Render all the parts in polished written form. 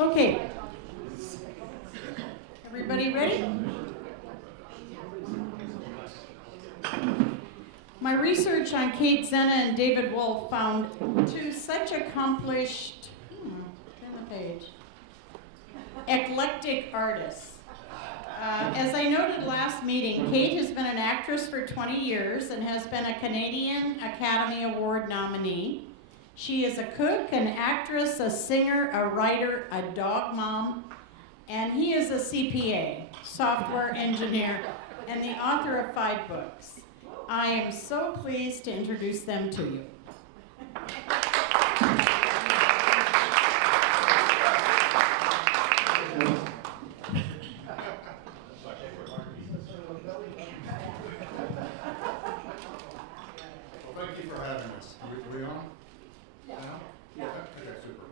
Okay. Everybody ready? My research on Kate Zenna and David Wolfe found two such accomplished, turn the page, eclectic artists. As I noted last meeting, Kate has been an actress for 20 years and has been a Canadian Academy Award nominee. She is a cook, an actress, a singer, a writer, a dog mom, and he is a CPA, software engineer, and the author of 5 books. I am so pleased to introduce them to you. Well, thank you for having us. Are we on? Yeah. Okay, super.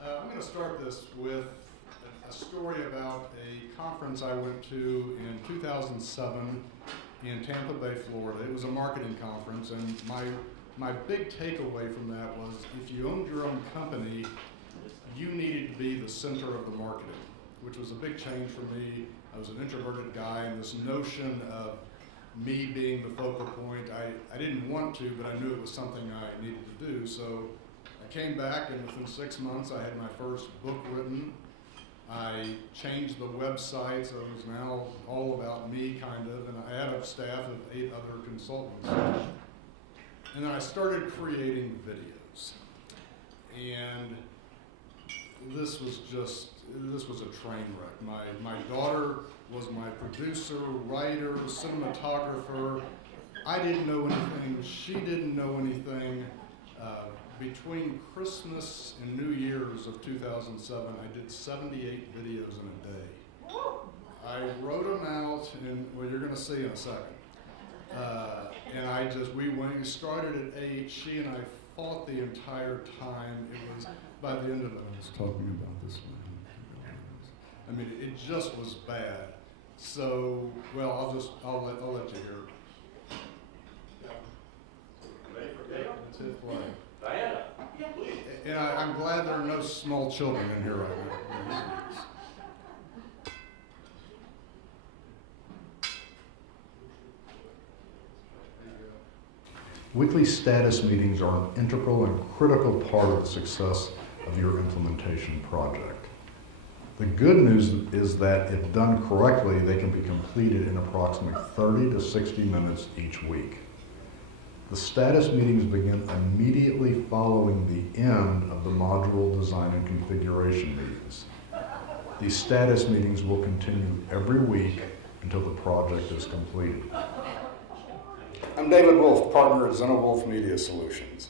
I'm going to start this with a story about a conference I went to in 2007 in Tampa Bay, Florida. It was a marketing conference, and my big takeaway from that was if you owned your own company, you needed to be the center of the marketing, which was a big change for me. I was an introverted guy, and this notion of me being the focal point, I didn't want to, but I knew it was something I needed to do. So I came back, and within 6 months, I had my first book written. I changed the website, so it was now all about me, kind of, and I had a staff of 8 other consultants. And then I started creating videos. And this was a train wreck. My daughter was my producer, writer, cinematographer. I didn't know anything, she didn't know anything. Between Christmas and New Year's of 2007, I did 78 videos in a day. I wrote them out, and well, you're going to see in a second. And we started at 8. She and I fought the entire time. It was, by the end of it, I was talking about this man. I mean, it just was bad. So, well, I'll let you hear it. That's it, play. Diana, please. And I'm glad there are no small children in here right now. Weekly status meetings are an integral and critical part of the success of your implementation project. The good news is that if done correctly, they can be completed in approximately 30 to 60 minutes each week. The status meetings begin immediately following the end of the module design and configuration meetings. These status meetings will continue every week until the project is completed. I'm David Wolfe, partner at Zenna Wolfe Media Solutions.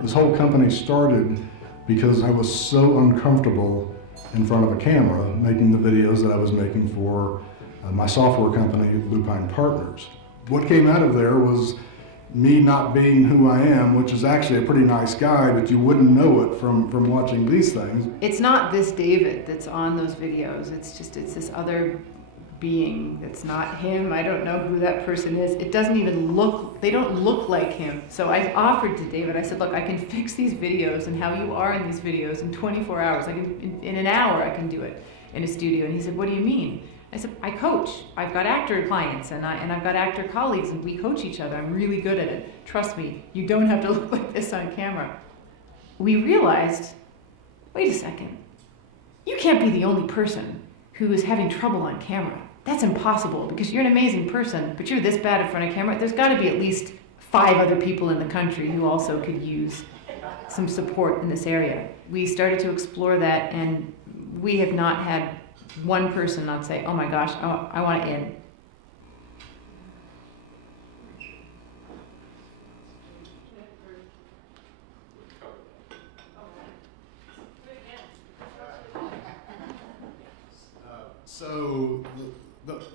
This whole company started because I was so uncomfortable in front of a camera making the videos that I was making for my software company, Lupine Partners. What came out of there was me not being who I am, which is actually a pretty nice guy, but you wouldn't know it from watching these things. It's not this David that's on those videos. It's this other being that's not him. I don't know who that person is. It doesn't even look, they don't look like him. So I offered to David, I said, look, I can fix these videos and how you are in these videos in 24 hours. In an hour, I can do it in a studio. And he said, what do you mean? I said, I coach. I've got actor clients and I've got actor colleagues, and we coach each other. I'm really good at it. Trust me, you don't have to look like this on camera. We realized, wait a second, you can't be the only person who is having trouble on camera. That's impossible, because you're an amazing person, but you're this bad in front of camera. There's got to be at least 5 other people in the country who also could use some support in this area. We started to explore that, and we have not had one person not say, oh my gosh, I want in. So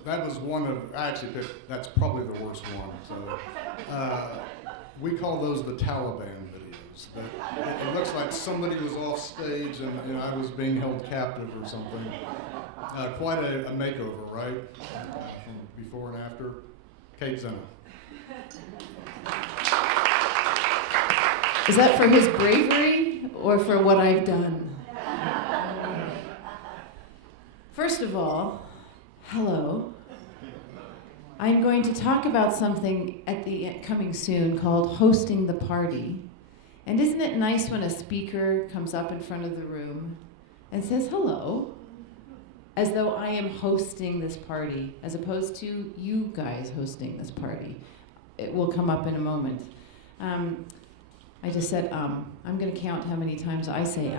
that was one of, I actually picked, that's probably the worst one. So we call those the Taliban videos. It looks like somebody was off stage and I was being held captive or something. Quite a makeover, right? Before and after. Kate Zenna. Is that for his bravery or for what I've done. First of all, hello. I'm going to talk about something coming soon called hosting the party. And isn't it nice when a speaker comes up in front of the room and says hello, as though I am hosting this party, as opposed to you guys hosting this party. It will come up in a moment. I just said I'm going to count how many times I say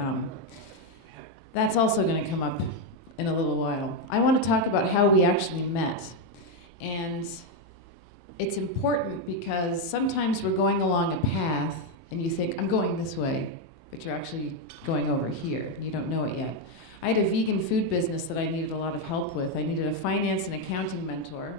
That's also going to come up in a little while. I want to talk about how we actually met. And it's important because sometimes we're going along a path and you think, I'm going this way, but you're actually going over here. You don't know it yet. I had a vegan food business that I needed a lot of help with. I needed a finance and accounting mentor.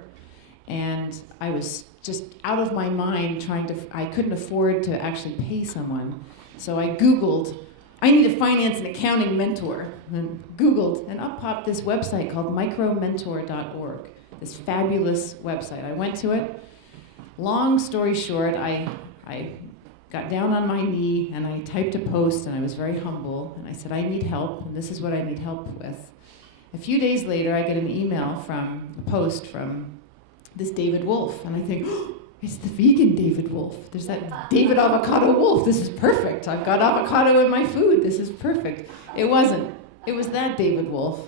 And I was just out of my mind I couldn't afford to actually pay someone. So I Googled, I need a finance and accounting mentor. And Googled, and up popped this website called micromentor.org. This fabulous website. I went to it. Long story short, I got down on my knee and I typed a post and I was very humble and I said, I need help and this is what I need help with. A few days later, I get an email a post from this David Wolfe and I think, oh, it's the vegan David Wolfe. There's that David Avocado Wolfe. This is perfect. I've got avocado in my food. This is perfect. It wasn't. It was that David Wolfe.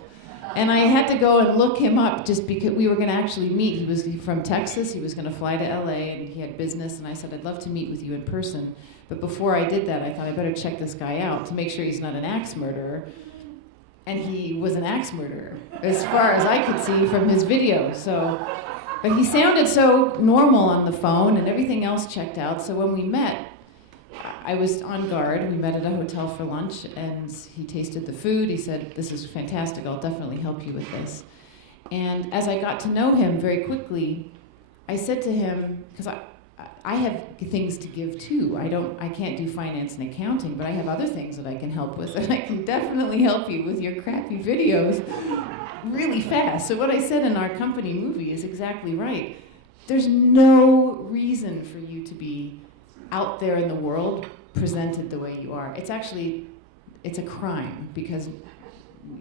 And I had to go and look him up just because we were going to actually meet. He was from Texas. He was going to fly to LA, and he had business. And I said, I'd love to meet with you in person. But before I did that, I thought I better check this guy out to make sure he's not an axe murderer. And he was an axe murderer, as far as I could see from his video. But he sounded so normal on the phone, and everything else checked out. So when we met, I was on guard. We met at a hotel for lunch, and he tasted the food. He said, this is fantastic. I'll definitely help you with this. And as I got to know him very quickly, I said to him, because I have things to give too. I can't do finance and accounting, but I have other things that I can help with, and I can definitely help you with your crappy videos really fast. So what I said in our company movie is exactly right. There's no reason for you to be out there in the world presented the way you are. It's a crime because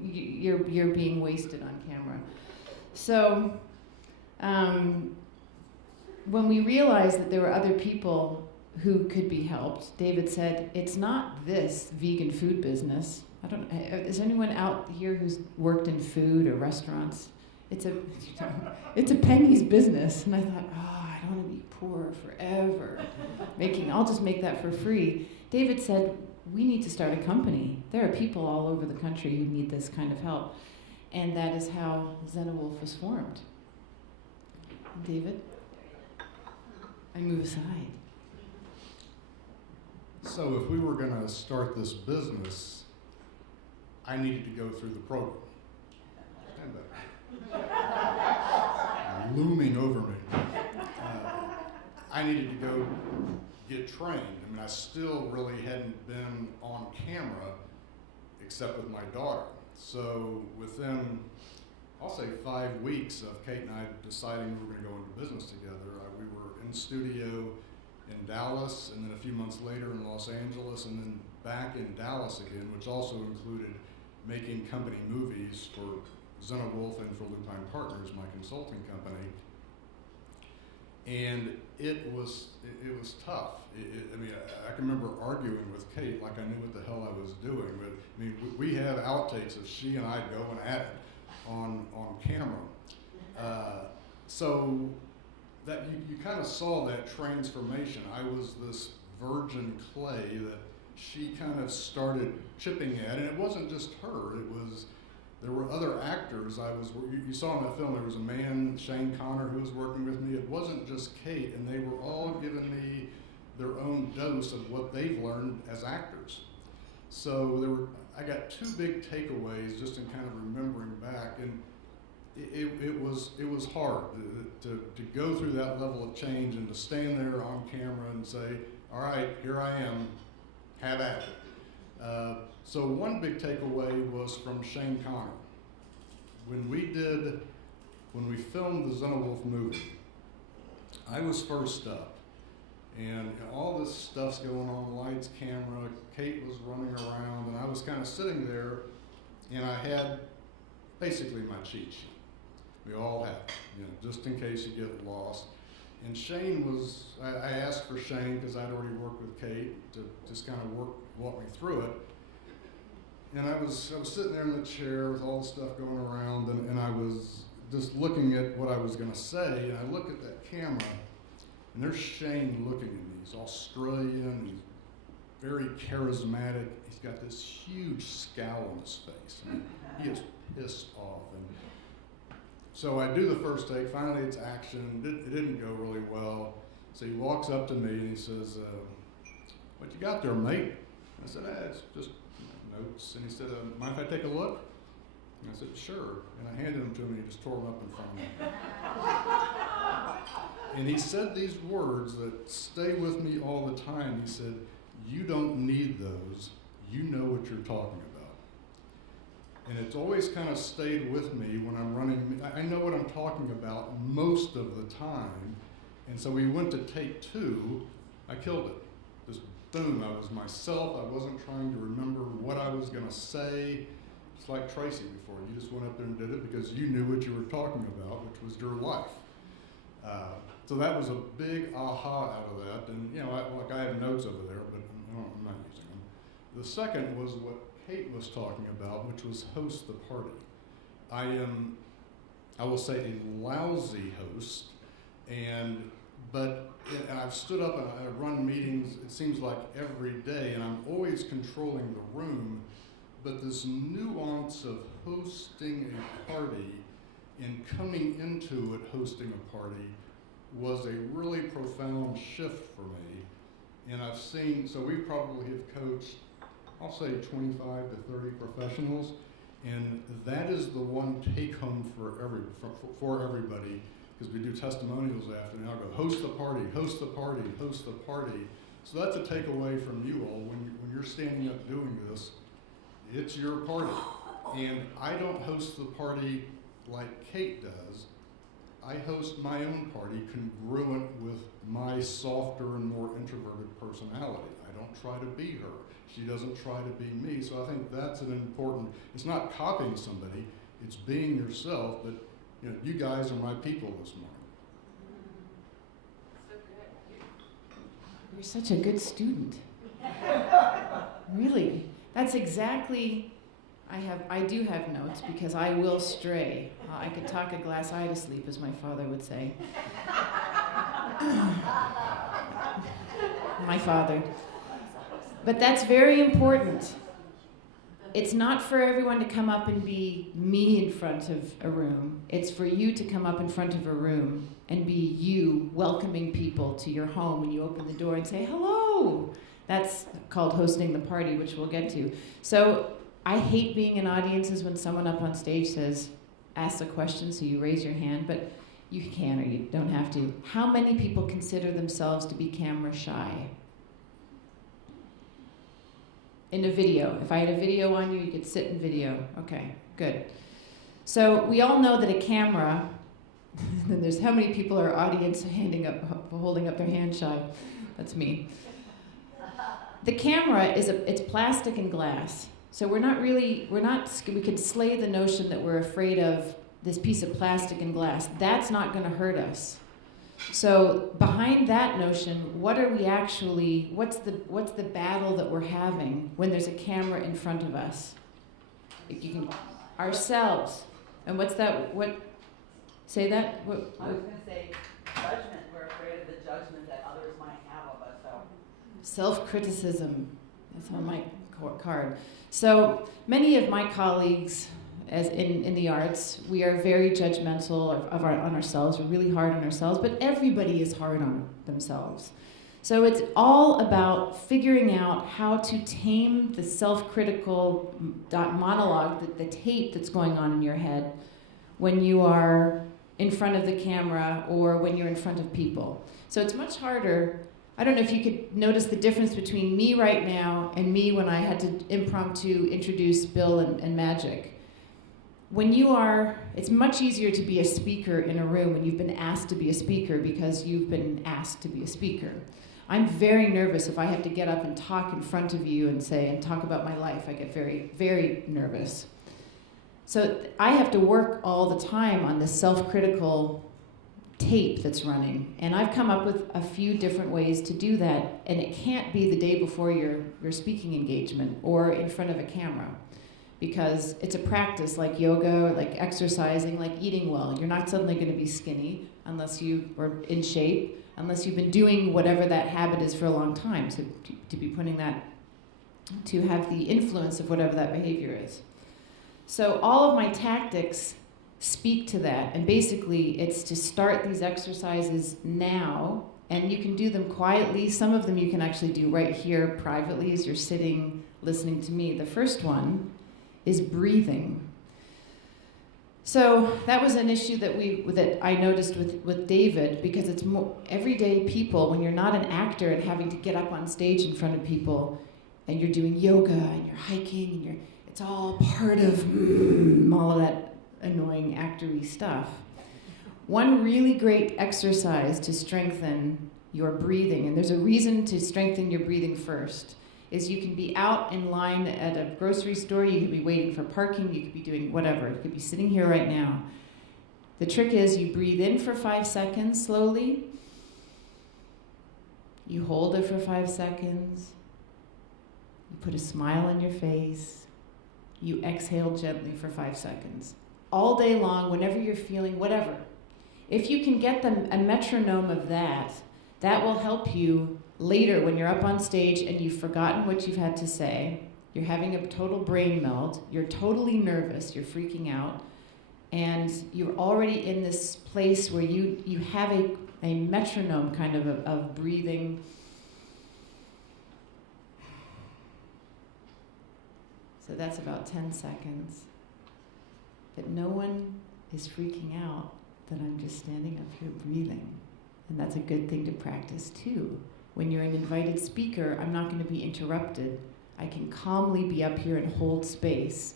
you're being wasted on camera. So when we realized that there were other people who could be helped, David said, it's not this vegan food business. Is anyone out here who's worked in food or restaurants? It's a penny's business. And I thought, I don't want to be poor forever. I'll just make that for free. David said, we need to start a company. There are people all over the country who need this kind of help. And that is how Zenna Wolfe was formed. David, I move aside. So if we were going to start this business, I needed to go through the program. Looming over me. I needed to go get trained. I mean, I still really hadn't been on camera except with my daughter. So within, I'll say 5 weeks of Kate and I deciding we were going to go into business together, we were in studio in Dallas, and then a few months later in Los Angeles, and then back in Dallas again, which also included making company movies for Zenna Wolfe and for Lupine Partners, my consulting company. And it was tough. I can remember arguing with Kate like I knew what the hell I was doing. But I mean, we have outtakes of she and I going at it on camera. So that you kind of saw that transformation. I was this virgin clay that she kind of started chipping at, and it wasn't just her. There were other actors. You saw in that film, there was a man, Shane Connor, who was working with me. It wasn't just Kate, and they were all giving me their own dose of what they've learned as actors. So I got 2 big takeaways just in kind of remembering back, and it was hard to go through that level of change and to stand there on camera and say, all right, here I am, have at it. So one big takeaway was from Shane Connor. When we filmed the Zenna Wolfe movie, I was first up, And all this stuff's going on, lights, camera, Kate was running around, and I was kind of sitting there, and I had basically my cheat sheet. We all have, just in case you get lost. And Shane was, I asked for Shane because I'd already worked with Kate to just kind of walk me through it. And I was sitting there in the chair with all the stuff going around, and I was just looking at what I was going to say, and I look at that camera, and there's Shane looking at me. He's Australian, he's very charismatic, he's got this huge scowl on his face. I mean, he is pissed off. And so I do the first take, finally it's action, it didn't go really well. So he walks up to me and he says, what you got there, mate? I said, it's just notes. And he said, mind if I take a look? And I said, sure. And I handed them to him and he just tore them up in front of me. And he said these words that stay with me all the time. He said, you don't need those. You know what you're talking about. And it's always kind of stayed with me when I'm running. I know what I'm talking about most of the time. And so we went to take 2. I killed it. Just boom, I was myself. I wasn't trying to remember what I was going to say. It's like Tracy before. You just went up there and did it because you knew what you were talking about, which was your life. So that was a big aha out of that. And, I have notes over there, but I'm not using them. The second was what Kate was talking about, which was host the party. I am, I will say, a lousy host, but I've stood up and I run meetings, it seems like every day, and I'm always controlling the room, but this nuance of hosting a party and coming into it hosting a party was a really profound shift for me. And I've seen, so we probably have coached, I'll say 25 to 30 professionals, and that is the one take home for everybody, because we do testimonials after, and I'll go, host the party, host the party, host the party. So that's a takeaway from you all. When you're standing up doing this, it's your party. And I don't host the party like Kate does. I host my own party congruent with my softer and more introverted personality. I don't try to be her. She doesn't try to be me. So I think that's an important, it's not copying somebody, it's being yourself, but you guys are my people this morning. So good. You're such a good student. Really. That's exactly, I do have notes because I will stray. I could talk a glass eye to sleep, as my father would say. My father. But that's very important. It's not for everyone to come up and be me in front of a room. It's for you to come up in front of a room and be you welcoming people to your home when you open the door and say, hello. That's called hosting the party, which we'll get to. So I hate being in audiences when someone up on stage asks a question, so you raise your hand, but you can or you don't have to. How many people consider themselves to be camera shy? In a video. If I had a video on you, you could sit in video. Okay, good. So we all know that a camera, then there's how many people are audience holding up their hand shy? That's me. The camera it's plastic and glass. So we could slay the notion that we're afraid of this piece of plastic and glass. That's not gonna hurt us. So behind that notion, what's the battle that we're having when there's a camera in front of us? Ourselves. And what's that, say that? I was going to say judgment. We're afraid of the judgment that others might have of us. So. Self-criticism. That's on my card. So many of my colleagues in the arts, we are very judgmental on ourselves. We're really hard on ourselves, but everybody is hard on themselves. So it's all about figuring out how to tame the self-critical monologue, the tape that's going on in your head when you are in front of the camera or when you're in front of people. So it's much harder. I don't know if you could notice the difference between me right now and me when I had to impromptu introduce Bill and Magic. It's much easier to be a speaker in a room when you've been asked to be a speaker because you've been asked to be a speaker. I'm very nervous if I have to get up and talk in front of you and talk about my life. I get very, very nervous. So I have to work all the time on this self-critical tape that's running. And I've come up with a few different ways to do that. And it can't be the day before your speaking engagement or in front of a camera. Because it's a practice like yoga, like exercising, like eating well. You're not suddenly going to be skinny unless you are in shape, unless you've been doing whatever that habit is for a long time. So to be putting that, to have the influence of whatever that behavior is. So all of my tactics speak to that. And basically, it's to start these exercises now, and you can do them quietly. Some of them you can actually do right here privately as you're sitting listening to me. The first one is breathing. So that was an issue that I noticed with David, because it's everyday people, when you're not an actor and having to get up on stage in front of people, and you're doing yoga and you're hiking and it's all part of all of that annoying actor-y stuff. One really great exercise to strengthen your breathing, and there's a reason to strengthen your breathing first, is you can be out in line at a grocery store, you could be waiting for parking, you could be doing whatever, you could be sitting here right now. The trick is you breathe in for 5 seconds slowly, you hold it for 5 seconds, you put a smile on your face, you exhale gently for 5 seconds. All day long, whenever you're feeling whatever. If you can get a metronome of that, that will help you later when you're up on stage and you've forgotten what you've had to say, you're having a total brain melt, you're totally nervous, you're freaking out, and you're already in this place where you have a metronome kind of breathing. So that's about 10 seconds. But no one is freaking out that I'm just standing up here breathing. And that's a good thing to practice too. When you're an invited speaker, I'm not going to be interrupted. I can calmly be up here and hold space.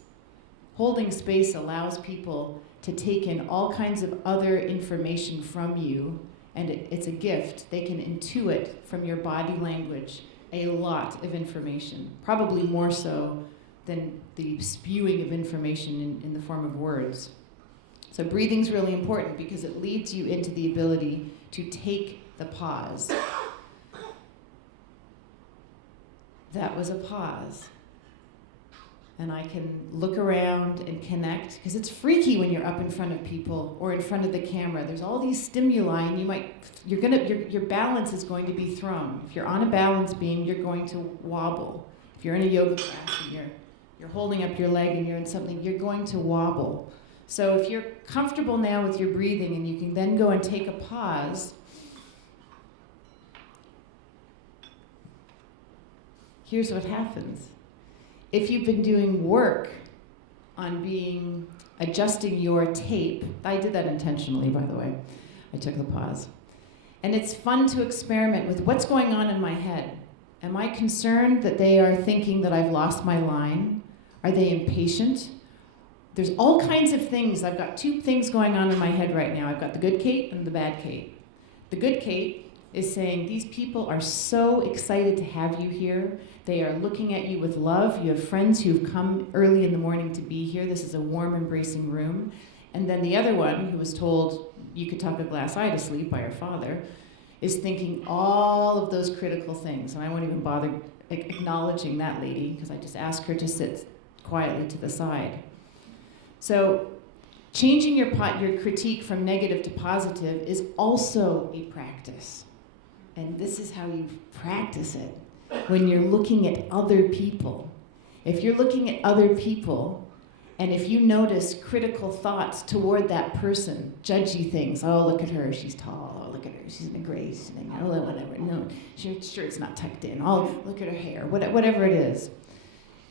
Holding space allows people to take in all kinds of other information from you, and it's a gift. They can intuit from your body language a lot of information, probably more so than the spewing of information in the form of words. So breathing's really important because it leads you into the ability to take the pause. That was a pause. And I can look around and connect, because it's freaky when you're up in front of people or in front of the camera. There's all these stimuli, and your balance is going to be thrown. If you're on a balance beam, you're going to wobble. If you're in a yoga class and you're holding up your leg and you're in something, you're going to wobble. So if you're comfortable now with your breathing and you can then go and take a pause, here's what happens. If you've been doing work on adjusting your tape, I did that intentionally, by the way. I took the pause. And it's fun to experiment with what's going on in my head. Am I concerned that they are thinking that I've lost my line? Are they impatient? There's all kinds of things. I've got 2 things going on in my head right now. I've got the good Kate and the bad Kate. The good Kate is saying, these people are so excited to have you here. They are looking at you with love. You have friends who've come early in the morning to be here. This is a warm, embracing room. And then the other one, who was told you could talk a glass eye to sleep by her father, is thinking all of those critical things. And I won't even bother acknowledging that lady, because I just ask her to sit quietly to the side. So changing your critique from negative to positive is also a practice. And this is how you practice it. When you're looking at other people. If you're looking at other people, and if you notice critical thoughts toward that person, judgy things, oh, look at her, she's tall, oh, look at her, she's in a gray, oh, whatever, no, her shirt's not tucked in, oh, look at her hair, whatever it is.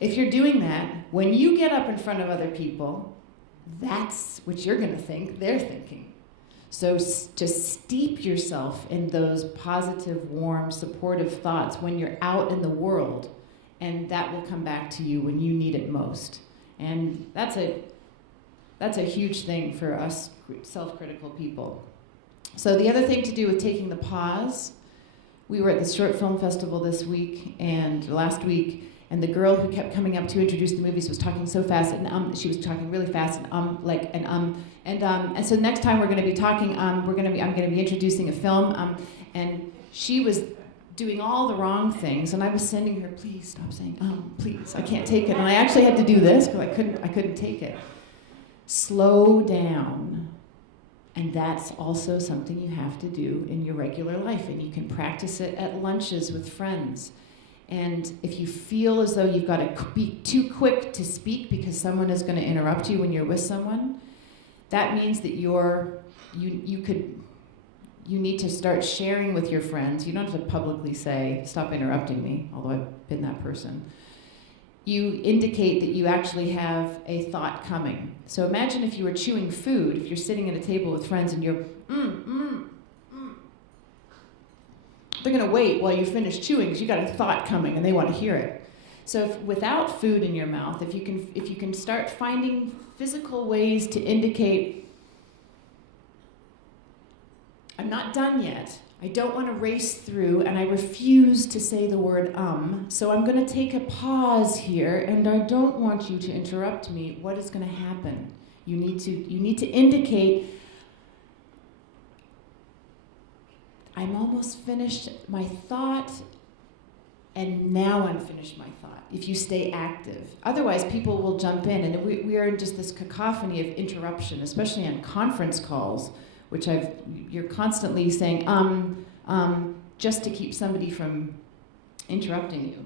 If you're doing that, when you get up in front of other people, that's what you're going to think they're thinking. So just steep yourself in those positive, warm, supportive thoughts when you're out in the world, and that will come back to you when you need it most. And that's a huge thing for us self-critical people. So the other thing to do with taking the pause, we were at the short film festival this week and last week, and the girl who kept coming up to introduce the movies was talking so fast, and she was talking really fast, and so next time we're going to be talking, I'm going to be introducing a film, and she was doing all the wrong things, and I was sending her, please stop saying please, I can't take it, and I actually had to do this because I couldn't take it. Slow down. And that's also something you have to do in your regular life, and you can practice it at lunches with friends. And if you feel as though you've got to be too quick to speak because someone is going to interrupt you when you're with someone, that means that you need to start sharing with your friends. You don't have to publicly say, stop interrupting me, although I've been that person. You indicate that you actually have a thought coming. So imagine if you were chewing food, if you're sitting at a table with friends and you're, They're gonna wait while you finish chewing because you got a thought coming and they want to hear it. So without food in your mouth, if you can start finding physical ways to indicate, I'm not done yet. I don't want to race through, and I refuse to say the word so I'm going to take a pause here, and I don't want you to interrupt me. What is going to happen? You need to indicate, I'm almost finished my thought, and now I'm finished my thought, if you stay active. Otherwise, people will jump in, and we are in just this cacophony of interruption, especially on conference calls, which you're constantly saying, just to keep somebody from interrupting you.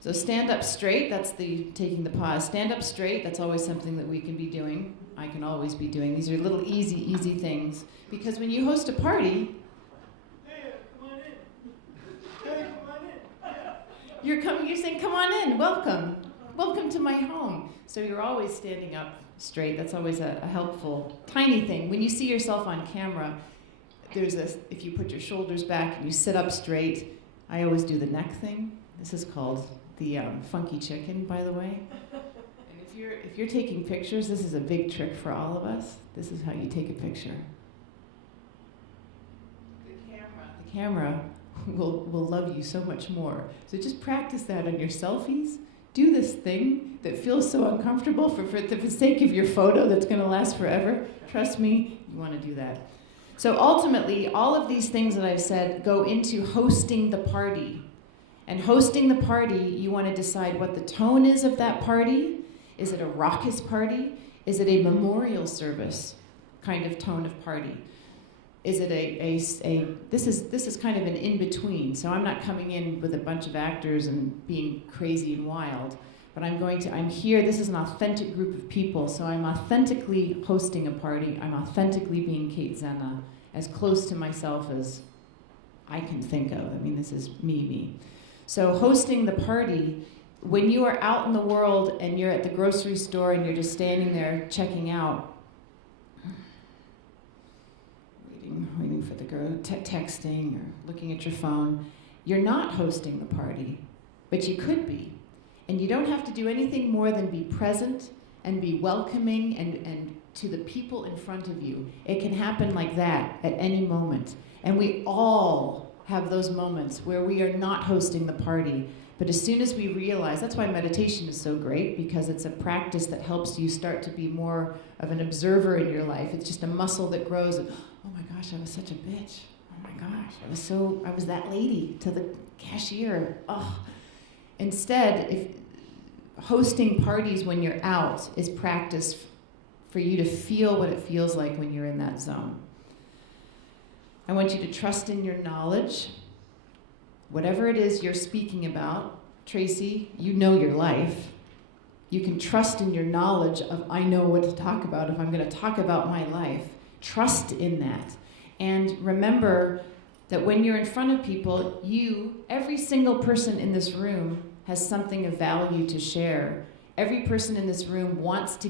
So stand up straight, that's taking the pause. Stand up straight, that's always something that we can be doing. I can always be doing. These are little easy things. Because when you host a party, you're saying, come on in, welcome to my home. So you're always standing up straight. That's always a helpful, tiny thing. When you see yourself on camera, if you put your shoulders back and you sit up straight, I always do the neck thing. This is called the funky chicken, by the way. And if you're taking pictures, this is a big trick for all of us. This is how you take a picture. The camera will love you so much more. So just practice that on your selfies. Do this thing that feels so uncomfortable for the sake of your photo that's going to last forever. Trust me, you want to do that. So ultimately, all of these things that I've said go into hosting the party. And hosting the party, you want to decide what the tone is of that party. Is it a raucous party? Is it a memorial service kind of tone of party? Is it this is kind of an in-between. So I'm not coming in with a bunch of actors and being crazy and wild, but I'm here, this is an authentic group of people, so I'm authentically hosting a party. I'm authentically being Kate Zenna, as close to myself as I can think of. I mean, this is me. So hosting the party, when you are out in the world and you're at the grocery store and you're just standing there checking out, waiting for the girl, texting or looking at your phone, you're not hosting the party, but you could be. And you don't have to do anything more than be present and be welcoming and to the people in front of you. It can happen like that at any moment. And we all have those moments where we are not hosting the party. But as soon as we realize, that's why meditation is so great, because it's a practice that helps you start to be more of an observer in your life. It's just a muscle that grows. And, oh my gosh, I was such a bitch. Oh my gosh, I was that lady to the cashier. Oh. Instead, if hosting parties when you're out is practice for you to feel what it feels like when you're in that zone. I want you to trust in your knowledge. Whatever it is you're speaking about, Tracy, you know your life. You can trust in your knowledge of, I know what to talk about if I'm going to talk about my life. Trust in that. And remember that when you're in front of people, every single person in this room has something of value to share. Every person in this room wants to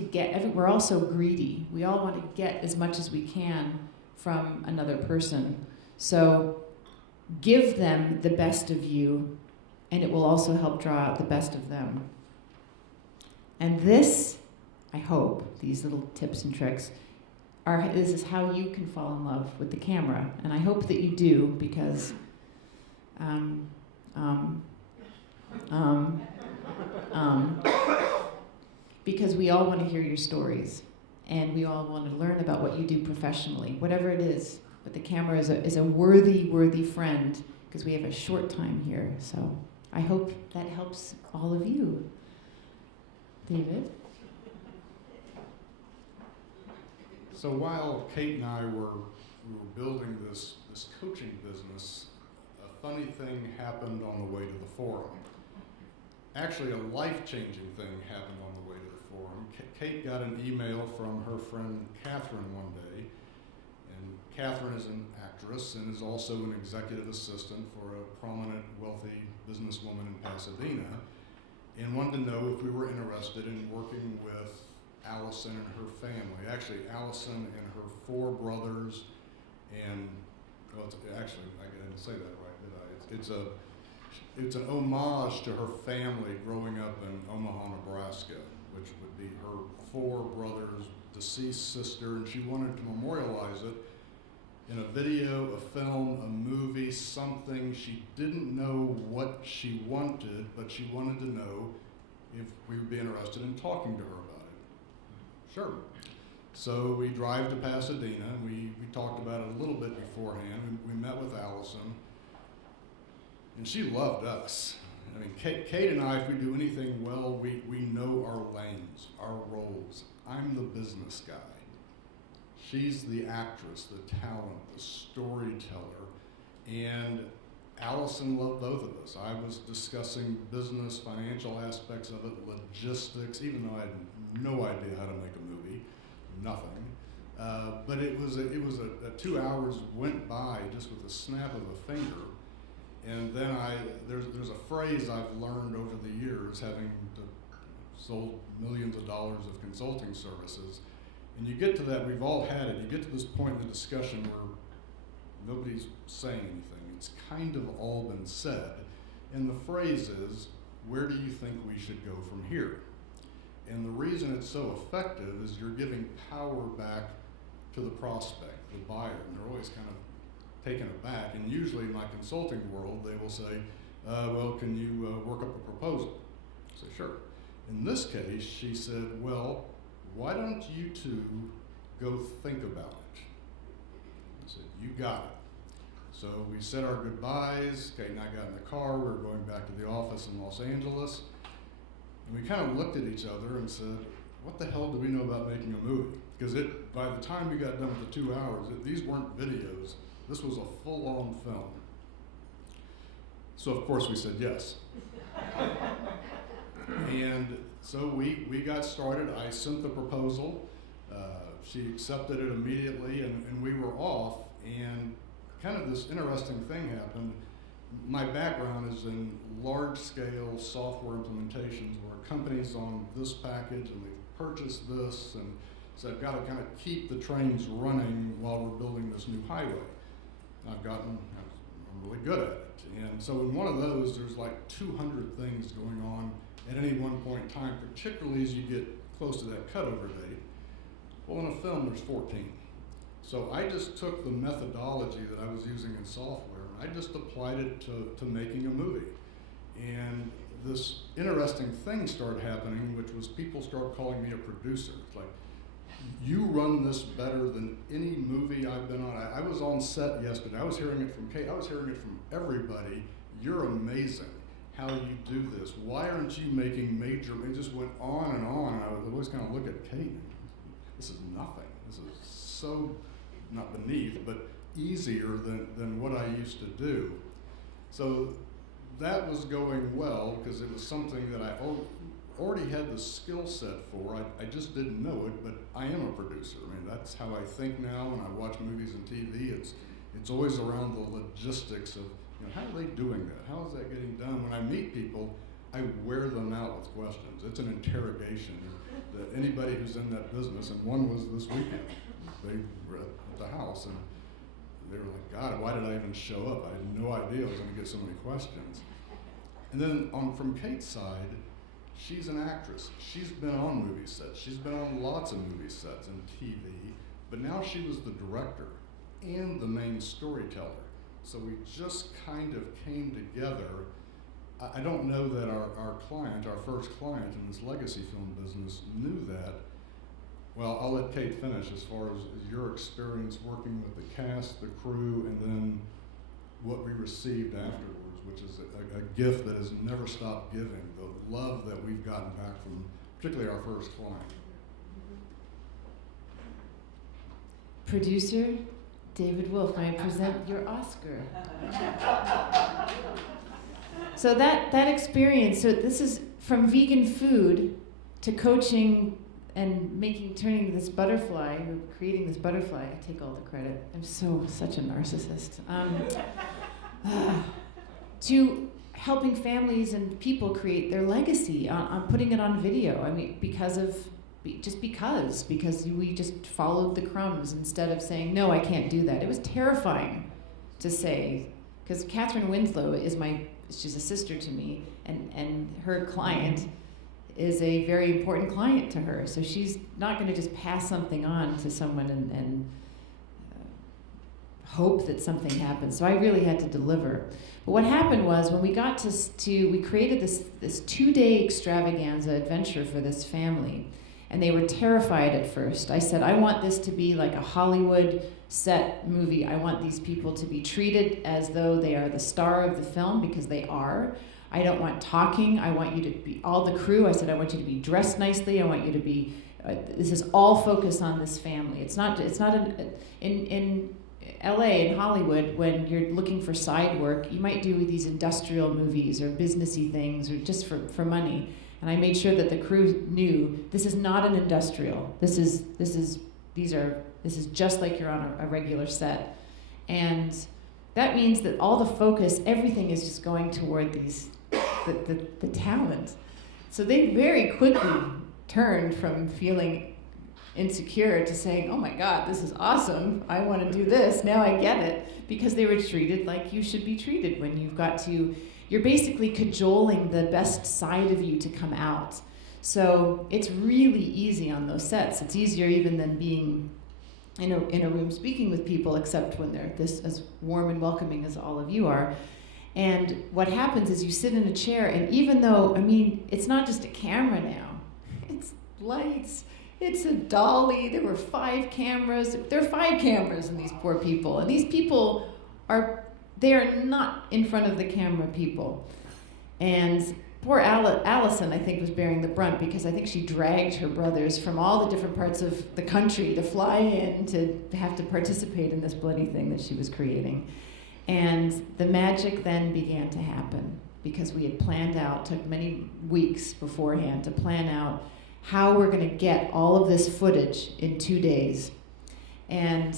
we're all so greedy. We all want to get as much as we can from another person. So give them the best of you, and it will also help draw out the best of them. And this, I hope, these little tips and tricks, this is how you can fall in love with the camera. And I hope that you do, because Um, um, um, um, because we all want to hear your stories, and we all want to learn about what you do professionally, whatever it is. But the camera is a worthy friend, because we have a short time here. So I hope that helps all of you. David? So while Kate and I were building this coaching business, a funny thing happened on the way to the forum. Actually, a life-changing thing happened on the way to the forum. Kate got an email from her friend Catherine one day, and Catherine is an actress and is also an executive assistant for a prominent, wealthy businesswoman in Pasadena, and wanted to know if we were interested in working with Allison and her family. Actually, Allison and her 4 brothers, and well, actually, I didn't say that right, did I? It's an homage to her family growing up in Omaha, Nebraska, which would be her 4 brothers, deceased sister, and she wanted to memorialize it in a video, a film, a movie, something. She didn't know what she wanted, but she wanted to know if we would be interested in talking to her about it. Sure. So we drive to Pasadena, and we talked about it a little bit beforehand. We met with Allison, and she loved us. I mean, Kate and I, if we do anything well, we know our lanes, our roles. I'm the business guy. She's the actress, the talent, the storyteller, and Allison loved both of us. I was discussing business, financial aspects of it, logistics, even though I had no idea how to make a movie, nothing. But it was 2 hours went by just with the snap of a finger, and then there's a phrase I've learned over the years, having sold millions of dollars of consulting services. And you get to that, we've all had it, you get to this point in the discussion where nobody's saying anything. It's kind of all been said. And the phrase is, where do you think we should go from here? And the reason it's so effective is you're giving power back to the prospect, the buyer, and they're always kind of taken aback. And usually in my consulting world, they will say, well, can you work up a proposal? I say, sure. In this case, she said, well, why don't you 2 go think about it? I said, you got it. So we said our goodbyes. Kate and I got in the car. We were going back to the office in Los Angeles. And we kind of looked at each other and said, what the hell do we know about making a movie? Because by the time we got done with the 2 hours, these weren't videos. This was a full-on film. So of course we said yes. And so we got started. I sent the proposal. She accepted it immediately, and we were off. And kind of this interesting thing happened. My background is in large-scale software implementations where companies on this package and they purchase this, and so I've got to kind of keep the trains running while we're building this new highway. I'm really good at it. And so in one of those, there's like 200 things going on at any one point in time, particularly as you get close to that cutover date. Well, in a film, there's 14. So I just took the methodology that I was using in software, and I just applied it to making a movie. And this interesting thing started happening, which was people started calling me a producer. It's like, you run this better than any movie I've been on. I was on set yesterday. I was hearing it from Kate. I was hearing it from everybody. You're amazing how you do this. Why aren't you making major? It just went on and on. And I would always kind of look at Kate. This is nothing. This is so not beneath, but easier than what I used to do. So that was going well because it was something that I already had the skill set for. I just didn't know it, but I am a producer. I mean, that's how I think now when I watch movies and TV. It's always around the logistics of, how are they doing that? How is that getting done? When I meet people, I wear them out with questions. It's an interrogation that anybody who's in that business, and one was this weekend. They were at the house and they were like, God, why did I even show up? I had no idea I was going to get so many questions. And then from Kate's side, she's an actress. She's been on movie sets. She's been on lots of movie sets and TV, but now she was the director and the main storyteller. So we just kind of came together. I don't know that our client, our first client in this legacy film business, knew that. Well, I'll let Kate finish as far as your experience working with the cast, the crew, and then what we received afterwards, which is a gift that has never stopped giving, the love that we've gotten back from particularly our first client. Producer David Wolfe, may I present your Oscar? So that experience, so this is from vegan food to coaching and turning this butterfly, or creating this butterfly. I take all the credit. I'm such a narcissist. To helping families and people create their legacy on putting it on video. I mean, because we just followed the crumbs instead of saying, no, I can't do that. It was terrifying to say, because Catherine Winslow she's a sister to me, and her client is a very important client to her. So she's not going to just pass something on to someone and hope that something happens. So I really had to deliver. But what happened was when we got we created this 2-day extravaganza adventure for this family. And they were terrified at first. I said, I want this to be like a Hollywood set movie. I want these people to be treated as though they are the star of the film, because they are. I don't want talking. I want you to be, all the crew, I said, I want you to be dressed nicely. I want you to be, this is all focused on this family. It's not in LA, in Hollywood, when you're looking for side work, you might do these industrial movies or businessy things or just for money. And I made sure that the crew knew this is not an industrial. This is just like you're on a regular set. And that means that all the focus, everything is just going toward the talent. So they very quickly turned from feeling insecure to saying, oh my God, this is awesome. I want to do this. Now I get it. Because they were treated like you should be treated when you're basically cajoling the best side of you to come out. So it's really easy on those sets. It's easier even than being in a room speaking with people, except when they're this as warm and welcoming as all of you are. And what happens is you sit in a chair, and even though, it's not just a camera now, it's lights, it's a dolly, there were 5 cameras. There are 5 cameras in these poor people, and these people they are not in front of the camera people. And poor Allison, I think, was bearing the brunt, because I think she dragged her brothers from all the different parts of the country to fly in to have to participate in this bloody thing that she was creating. And the magic then began to happen, because we had planned out, took many weeks beforehand to plan out how we're going to get all of this footage in 2 days. And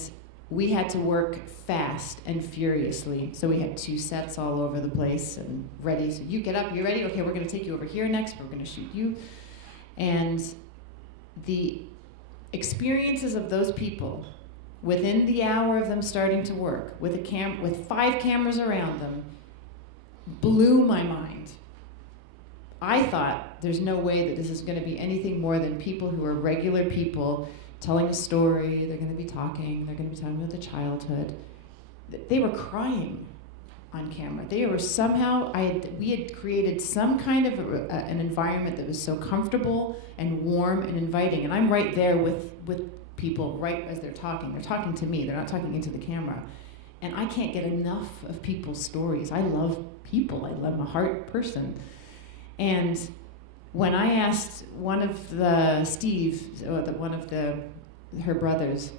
we had to work fast and furiously. So we had 2 sets all over the place and ready. So you get up, you ready? Okay, we're going to take you over here next. We're going to shoot you. And the experiences of those people within the hour of them starting to work with with 5 cameras around them blew my mind. I thought there's no way that this is going to be anything more than people who are regular people telling a story. They're going to be talking. They're going to be talking about their childhood. They were crying on camera. They were somehow, we had created some kind of an environment that was so comfortable and warm and inviting. And I'm right there with people right as they're talking. They're talking to me. They're not talking into the camera. And I can't get enough of people's stories. I love people. I'm a heart person. And when I asked one of her brothers,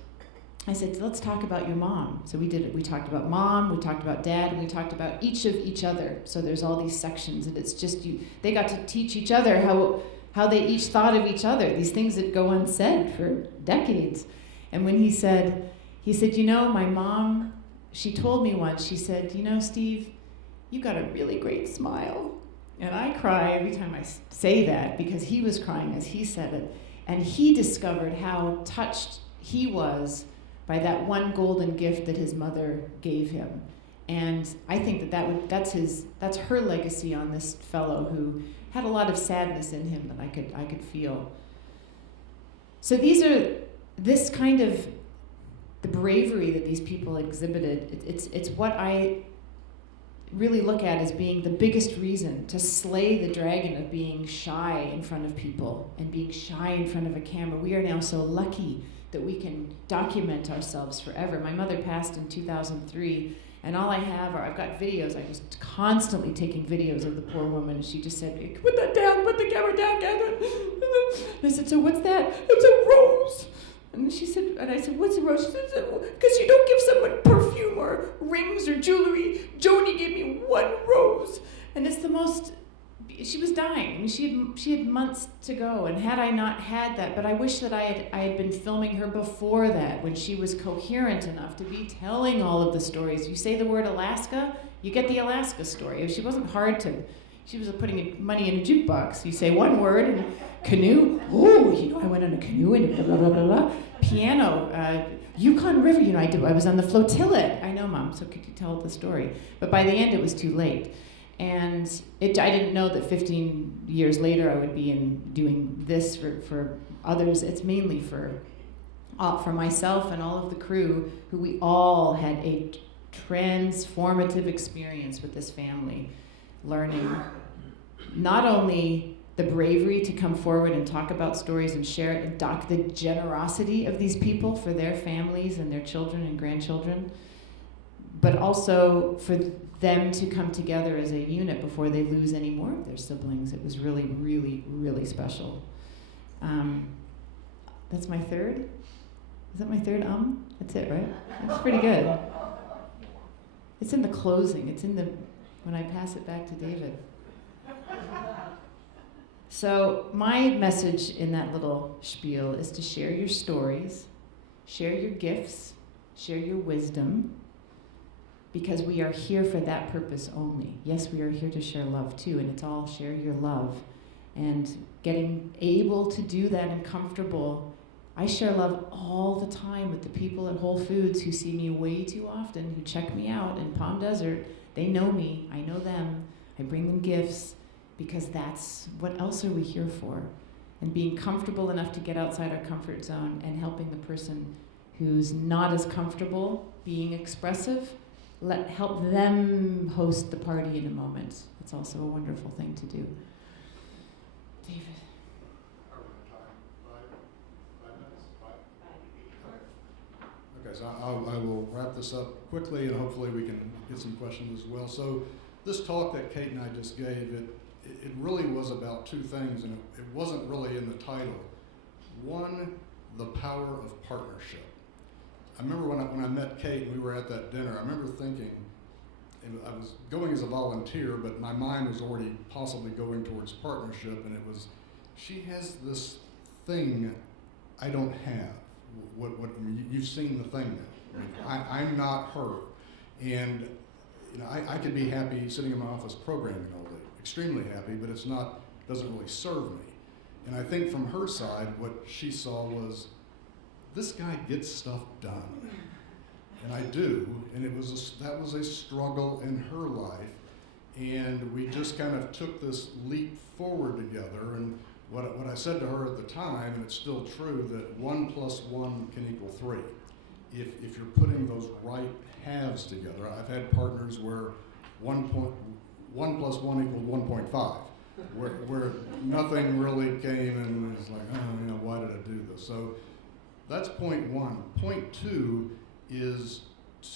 I said, let's talk about your mom. So we did it. We talked about mom, we talked about dad, and we talked about each of each other. So there's all these sections, and it's just they got to teach each other how they each thought of each other, these things that go unsaid for decades. And when he said, my mom, she told me once, she said, Steve, you got a really great smile. And I cry every time I say that, because he was crying as he said it. And he discovered how touched he was by that one golden gift that his mother gave him. And I think that's her legacy on this fellow who had a lot of sadness in him that I could feel. So this kind of the bravery that these people exhibited, it's what I really look at as being the biggest reason to slay the dragon of being shy in front of people and being shy in front of a camera. We are now so lucky that we can document ourselves forever. My mother passed in 2003, and all I have are, I've got videos. I was constantly taking videos of the poor woman, and she just said, put that down, put the camera down, Catherine. And I said, so what's that? It's a rose. And she said, and I said, what's a rose? She said, because you don't give someone perfume or rings or jewelry. Joni gave me one rose. And it's the most, she was dying. I mean, she had months to go, and had I not had that, but I wish that I had been filming her before that, when she was coherent enough to be telling all of the stories. You say the word Alaska, you get the Alaska story. If she wasn't hard to, she was putting money in a jukebox. You say one word, and canoe, oh, I went on a canoe and blah, blah, blah, blah, blah. Piano, Yukon River, I was on the flotilla. I know, Mom, so could you tell the story? But by the end, it was too late. And I didn't know that 15 years later I would be doing this for others. It's mainly for myself and all of the crew, who we all had a transformative experience with this family, learning not only the bravery to come forward and talk about stories and share it, and the generosity of these people for their families and their children and grandchildren, but also for them to come together as a unit before they lose any more of their siblings. It was really, really, really special. That's my third? Is that my third That's it, right? That's pretty good. It's in the closing. It's in when I pass it back to David. So my message in that little spiel is to share your stories, share your gifts, share your wisdom, because we are here for that purpose only. Yes, we are here to share love too, and it's all share your love. And getting able to do that and comfortable. I share love all the time with the people at Whole Foods who see me way too often, who check me out in Palm Desert. They know me, I know them. I bring them gifts, because that's what else are we here for? And being comfortable enough to get outside our comfort zone and helping the person who's not as comfortable being expressive, help them host the party in a moment. It's also a wonderful thing to do. David. Okay, so I will wrap this up quickly, and hopefully we can get some questions as well. So this talk that Kate and I just gave, it really was about two things, and it wasn't really in the title. One, the power of partnership. I remember when I met Kate and we were at that dinner, I remember thinking, and I was going as a volunteer, but my mind was already possibly going towards partnership, and it was, she has this thing I don't have. I mean, you've seen the thing now. I mean, I'm not her. And I could be happy sitting in my office programming all day, extremely happy, but doesn't really serve me. And I think from her side, what she saw was, this guy gets stuff done. And I do, and that was a struggle in her life. And we just kind of took this leap forward together. And what I said to her at the time, and it's still true, that 1 + 1 can equal 3. If you're putting those right halves together. I've had partners where 1 + 1 equaled 1.5, where nothing really came, and it's like, why did I do this? So that's point one. Point two is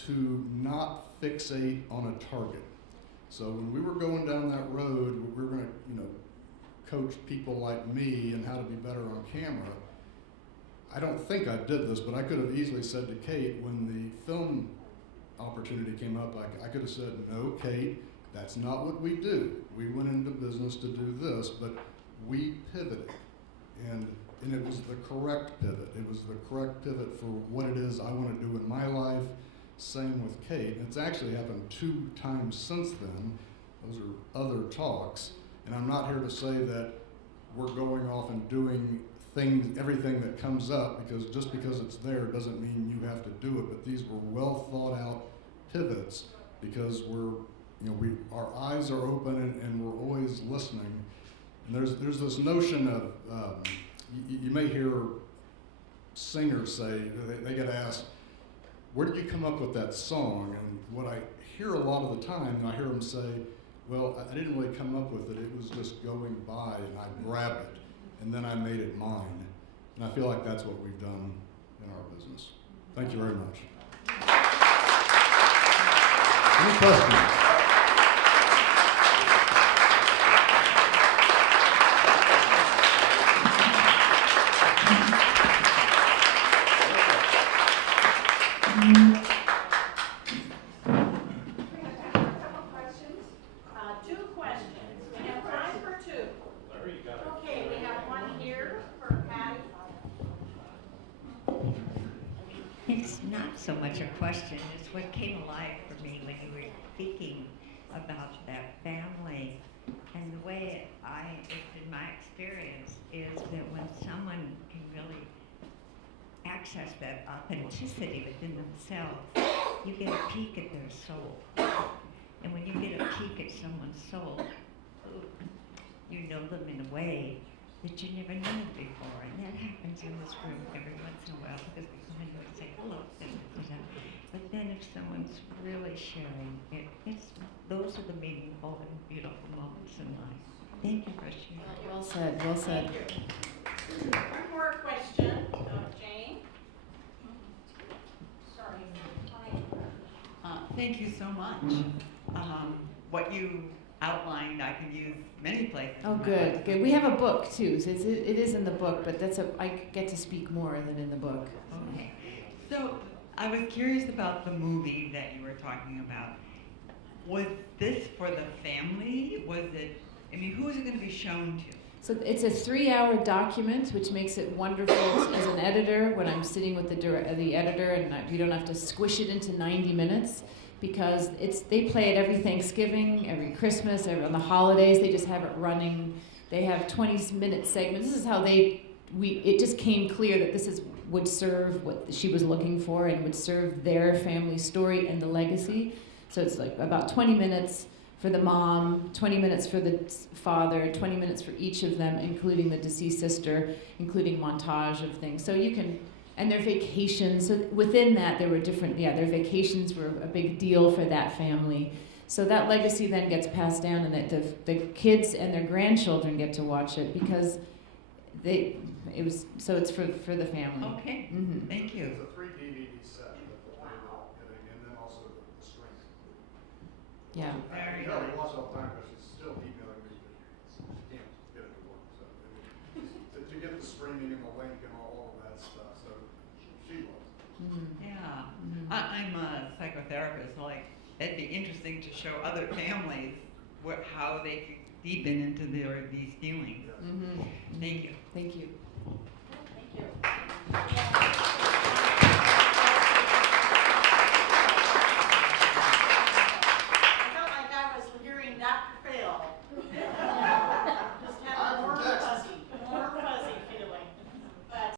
to not fixate on a target. So when we were going down that road, we were going to, coach people like me and how to be better on camera. I don't think I did this, but I could have easily said to Kate, when the film opportunity came up, I could have said, no, Kate, that's not what we do. We went into business to do this, but we pivoted. And it was the correct pivot. It was the correct pivot for what it is I want to do in my life. Same with Kate. And it's actually happened 2 times since then. Those are other talks. And I'm not here to say that we're going off and doing everything that comes up, because just because it's there doesn't mean you have to do it. But these were well thought out pivots, because our eyes are open and we're always listening. And there's this notion of, you may hear singers say, they get asked, where did you come up with that song? And what I hear a lot of the time, I hear them say, well, I didn't really come up with it. It was just going by, and I grabbed it, and then I made it mine. And I feel like that's what we've done in our business. Thank you very much. Any questions? It's not so much a question, it's what came alive for me when you were speaking about that family. And the way it's in my experience, is that when someone can really access that authenticity within themselves, you get a peek at their soul. And when you get a peek at someone's soul, you know them in a way that you never knew before. And that happens in this room every once in a while, because we come in here and say hello, but then if someone's really sharing, those are the meaningful and beautiful moments in life. Thank you for sharing. Well said, well said. One more question, Jane. Sorry. Thank you so much. What you outlined, I can use many places. Oh, good, good. We have a book too, so it is in the book, but I get to speak more than in the book. Okay. So I was curious about the movie that you were talking about. Was this for the family? Who is it going to be shown to? So it's a 3-hour document, which makes it wonderful as an editor when I'm sitting with the editor, and you don't have to squish it into 90 minutes. Because they play it every Thanksgiving, every Christmas, on the holidays. They just have it running. They have 20-minute segments. This is how it just came clear that this would serve what she was looking for and would serve their family story and the legacy. So it's like about 20 minutes for the mom, 20 minutes for the father, 20 minutes for each of them, including the deceased sister, including montage of things. So you can. And their vacations, so within that there were different, their vacations were a big deal for that family. So that legacy then gets passed down, and that the kids and their grandchildren get to watch it, because it's for the family. Okay, Thank you. It's a 3 DVD set that they're getting, and then also the screen. Yeah. Very We nice. watch all the time, but she's still emailing me that she can't get it to work. So to get the streaming and the link and all of that stuff, so she loves it. Yeah. I'm a psychotherapist. It'd be interesting to show other families how they could deepen into these feelings. Thank you. Thank you.